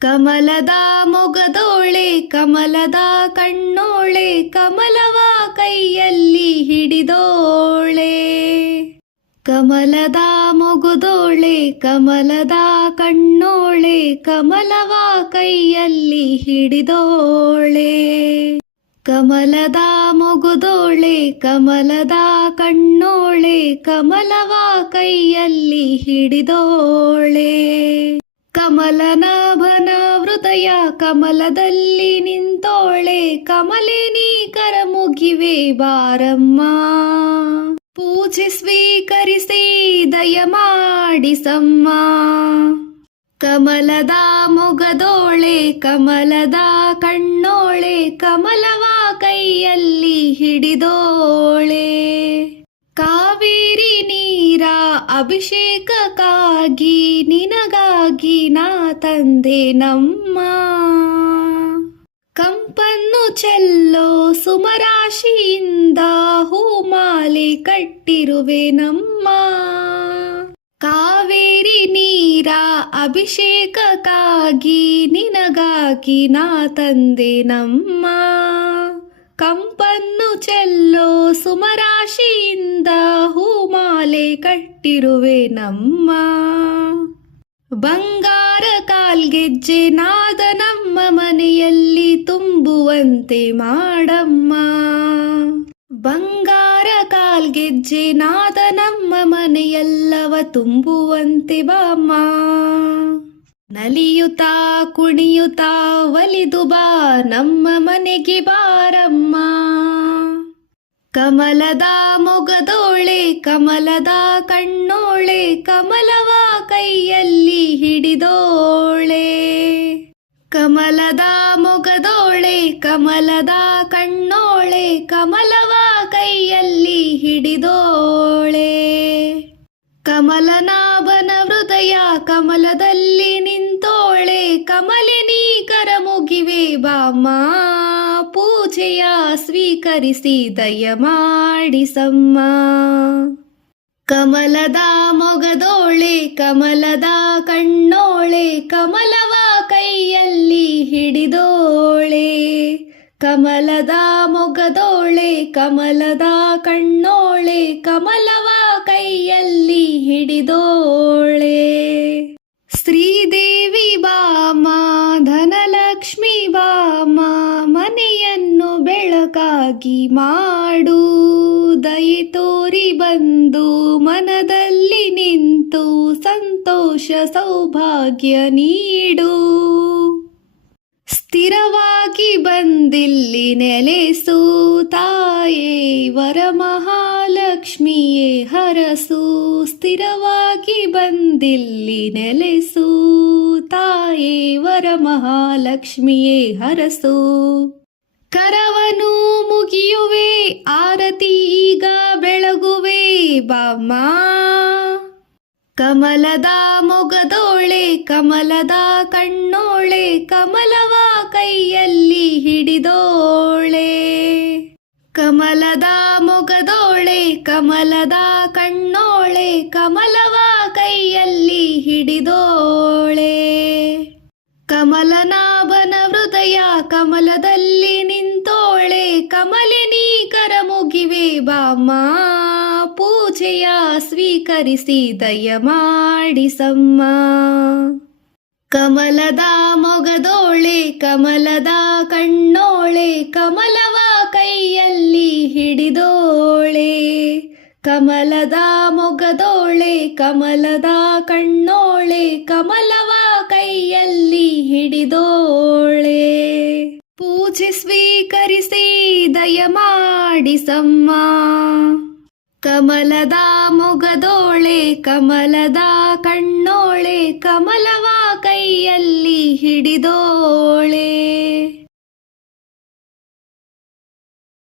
ಕಮಲದ ಮೊಗದೋಳೆ ಕಮಲದ ಕಣ್ಣೋಳೆ ಕಮಲವ ಕೈಯಲ್ಲಿ ಹಿಡಿದೋಳೆ. ಕಮಲದ ಮೊಗದೋಳೆ ಕಮಲದ ಕಣ್ಣೋಳೆ ಕಮಲವ ಕೈಯಲ್ಲಿ ಹಿಡಿದೋಳೆ. ಕಮಲದ ಮೊಗದೋಳೆ ಕಮಲದ ಕಣ್ಣೋಳೆ ಕಮಲವ ಕೈಯಲ್ಲಿ ಹಿಡಿದೋಳೆ. ಕಮಲನಾಭನ ಹೃದಯ ಕಮಲದಲ್ಲಿ ನಿಂತೋಳೆ ಕಮಲಿನಿ ಕರ ಮುಗಿವೆ ಬಾರಮ್ಮ. ಪೂಜೆ ಸ್ವೀಕರಿಸಿ ದಯ ಮಾಡಿಸಮ್ಮ. ಕಮಲದ ಮೊಗದೋಳೆ ಕಮಲದ ಕಣ್ಣೋಳೆ ಕಮಲವ ಕೈಯಲ್ಲಿ ಹಿಡಿದೋಳೆ. ಕಾವೇರಿ ನೀರ ಅಭಿಷೇಕಕ್ಕಾಗಿ ನಿನಗಾಗಿ ನಾ ತಂದೆ ನಮ್ಮ. ಕಂಪನ್ನು ಚೆಲ್ಲೋ ಸುಮರಾಶಿಯಿಂದ ಹೂಮಾಲೆ ಕಟ್ಟಿರುವೆ ನಮ್ಮ. ಕಾವೇರಿ ನೀರ ಅಭಿಷೇಕಕ್ಕಾಗಿ ನಿನಗಾಗಿ ನಾ ತಂದೆ ನಮ್ಮ. ಕಂಪನ್ನು ಚೆಲ್ಲೋ ಸುಮರಾಶಿಯಿಂದ ಹೂಮಾಲೆ ಕಟ್ಟಿರುವೆ ನಮ್ಮ. ಬಂಗಾರ ಕಾಲ್ಗೆಜ್ಜೆ ನಾದ ನಮ್ಮ ಮನೆಯಲ್ಲಿ ತುಂಬುವಂತೆ ಮಾಡಮ್ಮ. ಬಂಗಾರ ಕಾಲ್ಗೆಜ್ಜೆ ನಾದ ನಮ್ಮ ಮನೆಯೆಲ್ಲವ ತುಂಬುವಂತೆ ಬಾಮ್ಮ. ನಲಿಯುತ್ತಾ ಕುಣಿಯುತ್ತಾ ಒಲಿದು ಬಾ ನಮ್ಮ ಮನೆಗೆ ಬಾರಮ್ಮ. ಕಮಲದ ಮೊಗದೋಳೆ ಕಮಲದ ಕಣ್ಣೋಳೆ ಕಮಲವ ಕೈಯಲ್ಲಿ ಹಿಡಿದೋಳೆ. ಕಮಲದ ಮೊಗದೋಳೆ ಕಮಲದ ಕಣ್ಣೋಳೆ ಕಮಲವ ಕೈಯಲ್ಲಿ ಹಿಡಿದೋಳೆ. ಕಮಲನಾಭನ ಹೃದಯ ಕಮಲದಲ್ಲಿ ನಿಂತೋಳೆ ಕಮಲಿನಿ ಕರ ಮುಗಿವೆ ಬಾಮ್ಮ. ಪೂಜೆಯ ಸ್ವೀಕರಿಸಿ ದಯ ಮಾಡಿಸಮ್ಮ. ಕಮಲದ ಮೊಗದೋಳೆ ಕಮಲದ ಕಣ್ಣೋಳೆ ಕಮಲವ ಕೈಯಲ್ಲಿ ಹಿಡಿದೋಳೆ. ಕಮಲದ ಮೊಗದೋಳೆ ಕಮಲದ ಕಣ್ಣೋಳೆ ಕಮಲವ ಕೈಯಲ್ಲಿ ಹಿಡಿದೋಳೆ. ಶ್ರೀದೇವಿ ಬಾಮ ಧನಲಕ್ಷ್ಮಿ ಬಾಮ ಮನೆಯನ್ನು ಬೆಳಕಾಗಿ ಮಾಡು. ದಯೆ ತೋರಿ ಬಂದು ಮನದಲ್ಲಿ ನಿಂತು ಸಂತೋಷ ಸೌಭಾಗ್ಯ ನೀಡು. ಸ್ಥಿರವಾಗಿ ಬಂದಿಲ್ಲಿ ನೆಲೆಸು ತಾಯೇ ವರಮಹಾಲಕ್ಷ್ಮಿಯೇ ಹರಸು. ಸ್ಥಿರವಾಗಿ ಬಂದಿಲ್ಲಿ ನೆಲೆಸು ತಾಯೇ ವರಮಹಾಲಕ್ಷ್ಮಿಯೇ ಹರಸು. ಕರವನು ಮುಗಿಯುವೆ ಆರತಿ ಈಗ ಬೆಳಗುವೆ ಬಾಮ್ಮ. ಕಮಲದ ಮೊಗದೋಳೆ ಕಮಲದ ಕಣ್ಣೋಳೆ ಕಮಲವ ಕೈಯಲ್ಲಿ ಹಿಡಿದೋಳೆ. ಕಮಲದ ಮೊಗದೋಳೆ ಕಮಲದ ಕಣ್ಣೋಳೆ ಕಮಲವ ಕೈಯಲ್ಲಿ ಹಿಡಿದೋಳೆ. ಕಮಲನಾಭನ ಹೃದಯ ಕಮಲದಲ್ಲಿ ನಿಂತೋಳೆ ಕಮಲಿನಿ ಕರ ಮುಗಿವೆ ಬಾಮ್ಮ. ಪೂಜೆಯ ಸ್ವೀಕರಿಸಿ ದಯ ಮಾಡಿಸಮ್ಮ. ಕಮಲದ ಮೊಗದೋಳೆ ಕಮಲದ ಕಣ್ಣೋಳೆ ಕಮಲವ ಕೈಯಲ್ಲಿ ಹಿಡಿದೋಳೆ. ಕಮಲದ ಮೊಗದೋಳೆ ಕಮಲದ ಕಣ್ಣೋಳೆ ಕಮಲವ ಕೈಯಲ್ಲಿ ಹಿಡಿದೋಳೆ. ಪೂಜೆ ಸ್ವೀಕರಿಸಿ ದಯ ಮಾಡಿಸಮ್ಮ. ಕಮಲದ ಮೊಗದೋಳೆ ಕಮಲದ ಕಣ್ಣೋಳೆ ಕಮಲವ ಕೈಯಲ್ಲಿ ಹಿಡಿದೋಳೆ.